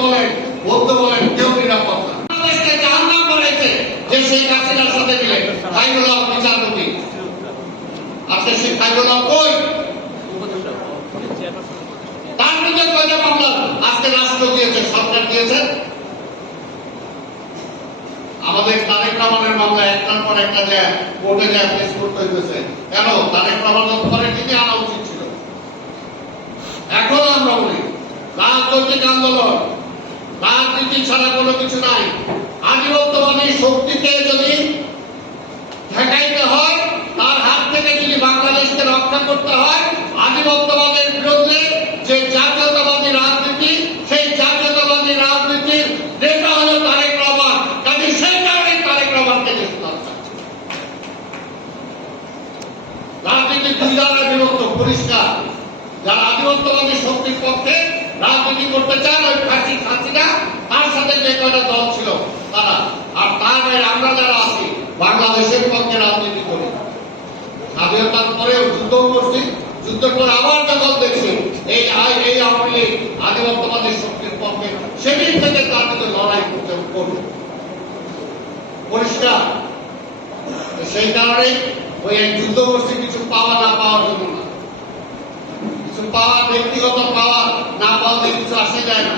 বলেন বৌদ্ধ বলেন কেউ নিরাপদ না। বাংলাদেশকে জাহান্নাম বানাইছে যে শেখ হাসিনার সাথে মিলে খাইরুল্লাহ বিচারপতি। আজকে সেই খাইরুল্লাহ কই? তার মধ্যে কয়টা মামলা আজকে রাষ্ট্র দিয়েছে, সরকার দিয়েছে? আমাদের তারেক রহমানের মামলা একটার পর একটা যায় কোর্টে যায় ফেস করতে হইতেছে। কেন? তারেক রহমান পরে থেকে আনা উচিত ছিল। এখন আমরা বলি রাজনৈতিক আন্দোলন, রাজনীতি ছাড়া কোনো কিছু নাই। আধিপত্যবাদী শক্তিকে যদি ঠেকাইতে হয়, তার হাত থেকে যদি বাংলাদেশকে রক্ষা করতে হয়, আধিপত্যবাদের বিরুদ্ধে যে জাতীয়তাবাদী রাজনীতি, সেই জাতীয়তাবাদী রাজনীতির নেতা হল তারেক রহমান। কাজে সেই কারণে তারেক রহমানকে রাজনীতি দুই ধরনের বিভক্ত, পরিষ্কার। যারা আধিপত্যবাদী শক্তির পক্ষে রাজনীতি করতে চান, ওই হাসিনা তার সাথে যে কয়টা দল ছিল তারা, আর তার বাইরে আমরা যারা আছি বাংলাদেশের পক্ষে রাজনীতি করি। স্বাধীনতার পরেও যুদ্ধ করছি, যুদ্ধ করে আবার যখন দেখছি এই আওয়ামী লীগ আধিপত্যবাদী শক্তির পক্ষে, সেদিন থেকে তার মধ্যে লড়াই করতে করবে পরিষ্কার। সেই কারণে ওই যুদ্ধ করছি কিছু পাওয়া না পাওয়ার জন্য না, কিছু পাওয়া ব্যক্তিগত পাওয়া না পাওয়াতে কিছু আসে যায় না।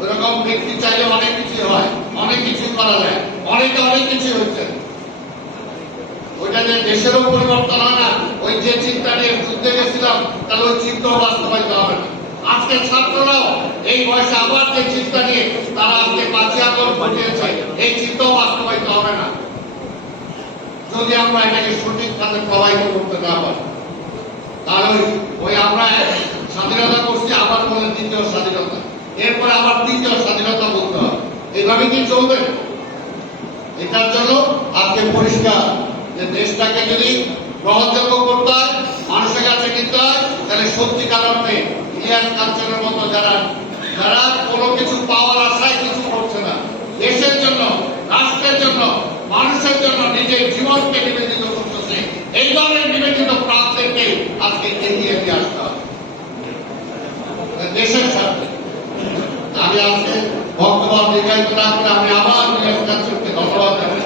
ওইরকম ব্যক্তি চাইলে অনেক কিছু হয়, অনেক কিছু করা যায়, অনেকে অনেক কিছু হচ্ছে। ওইটা যে দেশেরও পরিবর্তন হয় না, ওই যে চিন্তা নিয়ে যুদ্ধে গেছিলাম তাহলে ওই চিন্তাও বাস্তবায়িত হবে না। আজকে ছাত্ররাও এই বয়সে আবার যে চিন্তা নিয়ে তারা আজকে 5ই আগস্ট ঘটিয়েছে, এই চিন্তাও বাস্তবায়িত হবে না যদি আমরা এটাকে সঠিক খাতে প্রবাহিত করতে না পারি। তাহলে ওই আমরা স্বাধীনতা করছি, আবার বলে দ্বিতীয় স্বাধীনতা, এরপরে আবার তৃতীয় স্বাধীনতা বলতে হবে। এইভাবে কি চলবে? এটার জন্য আজকে পরিষ্কার যে দেশটাকে যদি গ্রহণযোগ্য করতে হয়, মানুষের কাছে নিতে হয়, তাহলে সত্যিকার অর্থে ইলিয়াস কাঞ্চনের মতো যারা কোনো কিছু পাওয়ার আশায় কিছু করছে না, দেশের জন্য, রাষ্ট্রের জন্য, মানুষের জন্য নিজের জীবনকে নিবেদিত করতেছে, এই ধরনের নিবেদিত প্রাণদেরকে আজকে এগিয়ে দিয়ে আসতে হবে দেশের সাথে। আমি আজকে বক্তব্য দীর্ঘায়িত না করে আমি আবার ইলিয়াস কাঞ্চনকে ধন্যবাদ জানাই।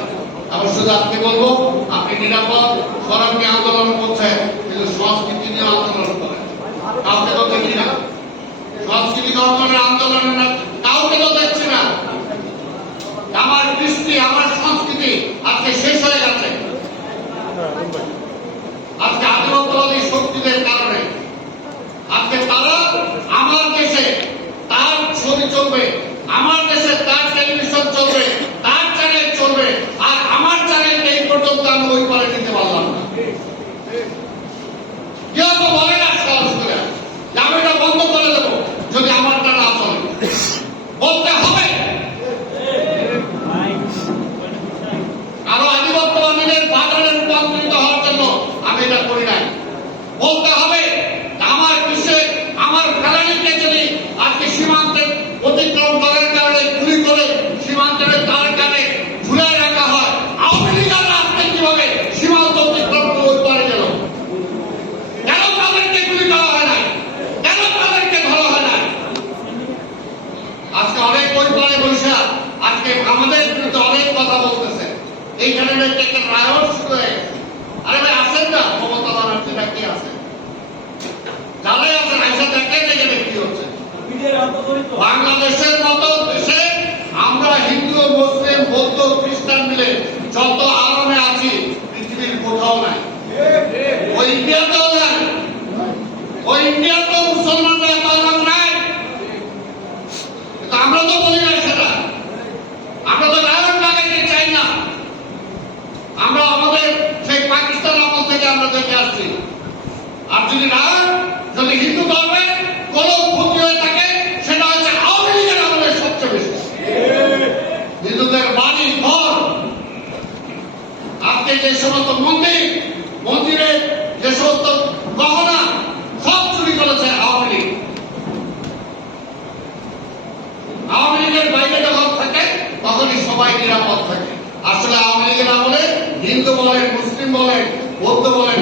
আমি শুধু আজকে বলবো, আপনি নিরাপদ সড়কে আন্দোলন করছেন, কিন্তু সংস্কৃতি নিয়ে আন্দোলন করেন। কাউকে তো দেখি না সংস্কৃতি ধর্মের আন্দোলন, না কাউকে তো দেখছি না। আমার কৃষ্টি, আমার সংস্কৃতি আজকে শেষ হয়ে গেছে। আজকে আধিপত্যবাদী শক্তিদের কারণে আজকে তারা আমার দেশে তার ছবি চলবে, আমার দেশে তার টেলিভিশন চলবে, তার চ্যানেল চলবে, আর আমার চ্যানেলকে এই পর্যন্ত আমি ওই করে দিতে পারলাম না। কেউ তো বলে না সহজ করে যে আমি এটা বন্ধ করে দেবো যদি আমারটা না চলে। বলতে হবে। আরো আধিপত্যবাদীদের বাজারে রূপান্তরিত হওয়ার জন্য আমি এটা করি নাই। বলতে হবে আমার বিশ্বে আমার ফেলানিকে যদি আজকে সীমান্তে অতিক্রম করার কারণে গুলি করে সীমান্তের তার কানে ঝুলে রাখা হয়, আওয়ামী লীগের আজকে কিভাবে সীমান্ত অতিক্রম করে ওই পারে গেল? কেন তাদেরকে গুলি করা হয় নাই? কেন তাদেরকে ধরা হয় নাই? আজকে অনেক ওই পারে বসে আজকে আমাদের বিরুদ্ধে অনেক কথা বলতেছে। এইখানে একটা রায়ট শুরু হয়ে গেছে। আরে ভাই আসেন না, মমতা ব্যানার্জিটা কি আছে? যারাই আছেন আইসা দেখেন এখানে কি হচ্ছে। বাংলাদেশের মতো দেশে আমরা হিন্দু, মুসলিম, বৌদ্ধ, খ্রিস্টান মিলে যত আরামে আছি পৃথিবীর কোথাও নাই। ওই ইন্ডিয়াতেও নাই, ওই ইন্ডিয়াতেও মুসলমানরা এত আরাম নাই। কিন্তু আমরা তো বলি না সেটা, আমরা তো রায়ট লাগাইতে চাই না। আমরা আমাদের সেই পাকিস্তান আমল থেকে আমরা দেখে আসছি। আর যদি রায়ট যদি হিন্দু ধর্মে কোন ক্ষতি হয়ে থাকে, সেটা হচ্ছে আওয়ামী লীগের আমলে সবচেয়ে বেশি। হিন্দুদের বাড়ি ঘর, আজকে যে সমস্ত মন্দিরের যে সমস্ত গহনা সব চুরি করেছে আওয়ামী লীগ। আওয়ামী লীগের বাইরে যখন থাকে তখনই সবাই নিরাপদ থাকে। আসলে আওয়ামী লীগের আমলে হিন্দু বলেন, মুসলিম বলেন, বৌদ্ধ বলেন,